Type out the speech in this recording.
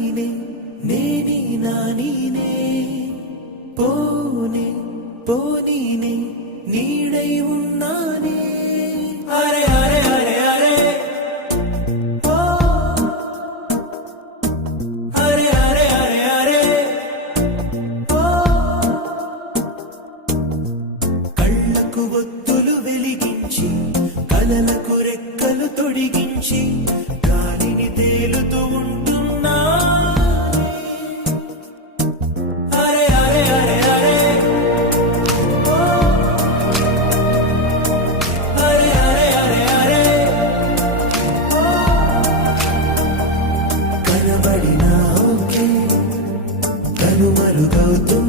నేనే నానీనే పోనే పోనీనే నీడై ఉన్నానే అరే అరే అరే అరే ఓ అరే అరే అరే అరే ఓ కళ్ళకు ఒత్తులు వెలిగించి కలలకు రెక్కలు తొడిగించి గాలిని తేలుతూ ఉంటున్నా అరే అరే అరే అరే ఓ అరే అరే అరే అరే ఓ కనబడినా ఓకే కనుమరుగవుతున్నా